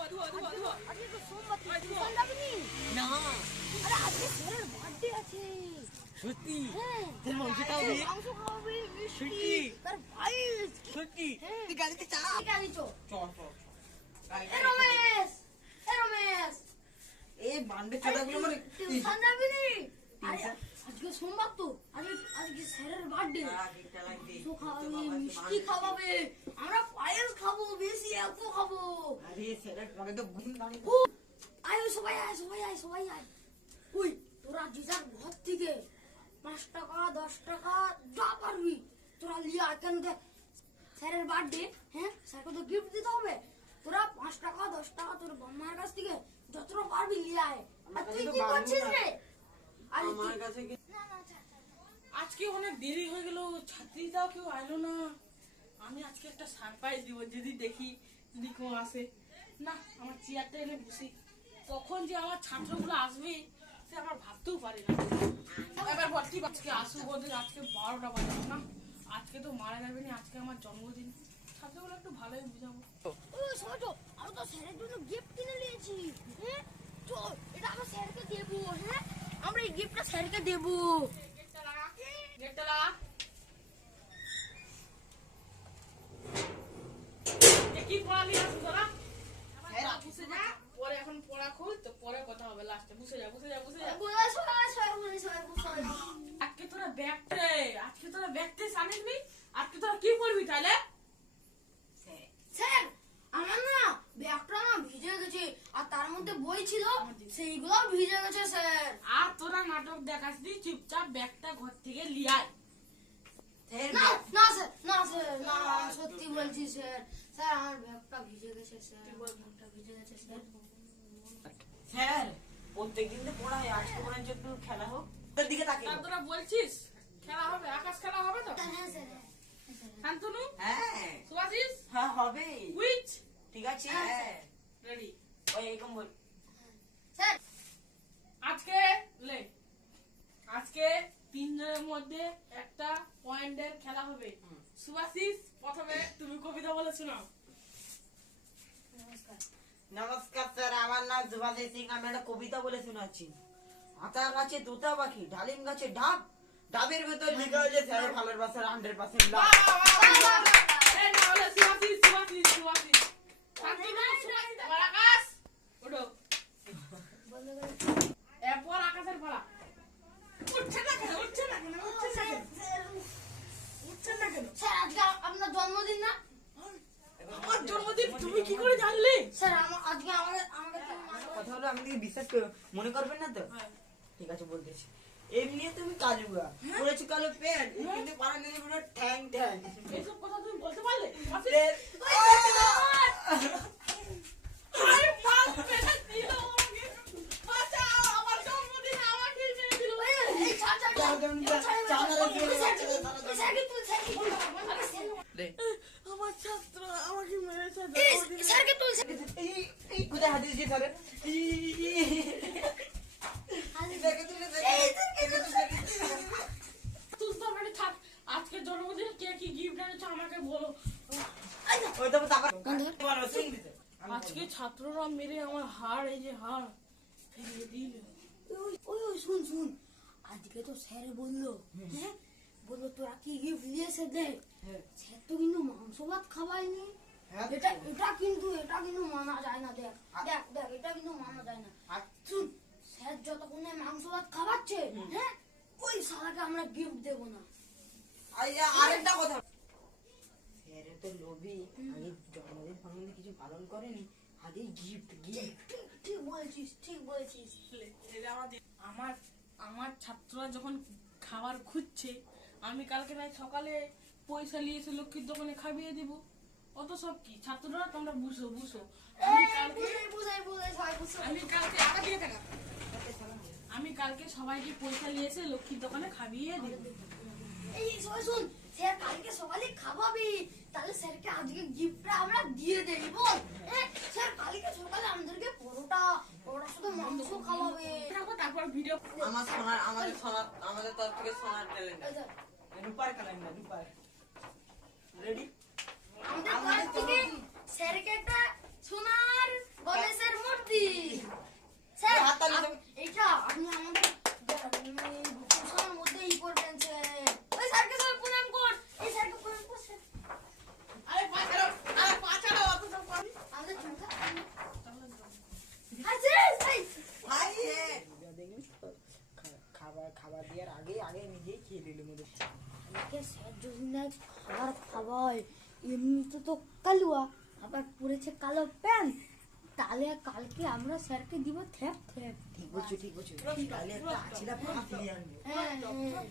আজকে তো সোমবার, টিউশন যাবি না? আরে আজকে স্যারের বার্থডে আছে। সত্যি? হ্যাঁ, তোর মাংস খাওয়াবি? মাংস খাওয়াবি, মিষ্টি, সত্যি? তার পায়েস। সত্যি? হ্যাঁ। তুই গাড়িতে চা। গাড়ি চো। চল চল। এ রমেশ, এই বান্ডে চোদাগুলো মানে টিউশন যাবি না? আরে আজকে সোমবার তো, আজকে স্যারের বার্থডে। মাংস খাওয়াবে, মিষ্টি খাওয়াবে, আমরা পায়েস খাবো, বেশি এত খাবো। আরে স্যারের পরে তো ঘুম না। আয় সবাই আয়। ওই তোরা যে যার ঘর থেকে 5 টাকা 10 টাকা যা পারবি তোরা লিয়া কেন দেখ স্যারের বার্থডে। হ্যাঁ, স্যারকে তো গিফট দিতে হবে। তোরা 5 টাকা 10 টাকা তোর বাম্মার কাছ থেকে যতটা পারবি লিয়া আয়। আর তুই কি করছিস রে? আমার কাছে কি আজকে অনেক দেরি হয়ে গেল, ছাত্রীটাও কেউ আইলো না। আমি আজকে একটা সারপ্রাইজ দিব, যদি দেখি যদি কেউ আসে। না, আমার চেয়ারটা এনে বসি, কখন যে আমার ছাত্রগুলো আসবে সে আমার ভাবতেও পারি না। এবার ভর্তি আজকে আসুক ওদের, আজকে 12টা বাজে না, আজকে তো মারা যাবে না, আজকে আমার জন্মদিন, ছাত্রগুলো একটু ভালোই বুঝাবো। ও ছোট, আমি তো স্যারের জন্য গিফট কিনে নিয়েছি। হ্যাঁ, চল এটা আমরা স্যারকে দেব। হ্যাঁ, আমরা এই গিফটটা স্যারকে দেব। গেটটা লাগা, গেটটা লাগা। কি পড়া নিয়ে আসুন তোরা? বসে যা, পরে এখন পড়া খুল, তো পরে কথা হবে লাস্টে। বসে যা। আজকে তোরা ব্যাগতে সানিবি, আজকে তোরা কি করবি তাহলে? স্যার, আমার না ব্যাগটা না ভিজে গেছে, আর তার মধ্যে বই ছিল সেইগুলো ভিজে গেছে স্যার। আর তোরা নাটক দেখাসনি, চুপচাপ ব্যাগটা ঘর থেকে লিয়াই। না স্যার, না সত্যি বলছি স্যার। স্যার আমার ব্যাগটা ভিজে গেছে স্যার, ব্যাগটা ভিজে গেছে স্যার। স্যার প্রত্যেকদিন তো পড়া হয়, আজকে মনে হচ্ছে একটু খেলা হোক। তোর দিকে তাকিয়ে। তা তোরা বলছিস খেলা হবে, আকাশ খেলা হবে তো? হ্যাঁ স্যার। শান্তনু, হ্যাঁ সুভাষিস, হ্যাঁ হবে। উইচ, ঠিক আছে। হ্যাঁ, হ্যাঁ রেডি। ওই এরকম বল। স্যার আজকে 3 জনের মধ্যে একটা পয়েন্টের খেলা হবে। সুভাষিস, প্রথমে তুমি কবিতা বলে শোনাও। নমস্কার স্যার, আমার নাম সুভাষিস সিং। আমি একটা কবিতা বলে শোনাচ্ছি। আতা গাছে তোতা পাখি, ডালিম গাছে ডাব, ডাবের ভেতর লেখা হয়েছে স্যারের ভালোবাসার 100% লাভ। এই না হলে সুভাষিস। শান্তনু, এবার আকাশ, ওঠো। এরপর আকাশের পালা। উঠছে না কেন? স্যার আজকে আপনার জন্মদিন না? আমার জন্মদিন তুমি কি করে জানলে? স্যার আজকে আমাদের কথা হলো, আমি বিশ্বাস মনে করবেন না তো? ঠিক আছে বলতেছি। এমনি তুমি কালুয়া পড়েছো, কালো প্যান্ট, কিন্তু পাড়া নিলে পুরো ঠ্যাং। এইসব কথা তুমি বলতে পারলে? আরে মাল পেটা দিল আমাকে। বাঁচাও, আমার জন্মদিন আমাকে মেরে দিল। এই ছাড় আমার ছাত্র আমাকে মেরেছে। স্যারকে তুল। এই কোথায় হাত দিয়েছি স্যারের? তুলতে পারি, থাক। আজকে জন্মদিনে কে কি গিফট এনেছো আমাকে বলো। আজকে ছাত্ররা মেরে আমার হাড়, এই যে হাড় ফেলে দিল। ওই শুন, আজকে তো স্যার বললো, হ্যাঁ বললো তোরা কি গিফট দিয়েছে দেখ। স্যার তো কিন্তু মাংস ভাত খাওয়ায়নি। এটা কিন্তু মানা যায় না। দেখ এটা কিন্তু মানা যায় না। শুন, স্যার যতক্ষণে মাংস ভাত খাওয়াচ্ছে, হ্যাঁ ওই শালাকে আমরা গিফট দেবো না। আরেকটা কথা, স্যারের তো লোভী, আগে জন্মদিন কিছু পালন করেনি, আগে গিফট। ঠিক বলছিস। আমার ছাত্ররা যখন খাবার খুঁজছে, আমি কালকে নাই সকালে পয়সা নিয়ে এসে লক্ষ্মীর দোকানে খাইয়ে দিব। অত সব কি, ছাত্ররা তোমরা বুঝো। আমি কালকে সবাইকে পয়সা নিয়ে এসে লক্ষ্মীর দোকানে খাইয়ে দিব। এই শুন, স্যার কালকে সকালে খাওয়াবি, তাহলে স্যারকে আজকে গিফটটা আমরা দিয়ে দেই বল। স্যার কালকে সকালে আমাদেরকে পরোটা শুধু মাংস খাওয়াবে। তারপর ভিডিও আমাদের তরফ থেকে সোনার ক্যালেন্ডার, রূপার ক্যালেন্ডার, রূপার রেডি। আমাদের তরফ থেকে স্যারকে একটা সোনার আগে নিজেই খেয়ে দিল ওদের। আমাকে স্যার যদি না খাবার খাওয়ায়, এমনিতে তো কালুয়া, আবার পরেছে কালো প্যান্ট, তাহলে কালকে আমরা স্যারকে দিব থ্যাপ থ্যাপ। ঠিক বলছো, ঠিক বলছো। তাহলে একটা আছিলা পাঁচ দিয়ে আনবো। হ্যাঁ, হ্যাঁ।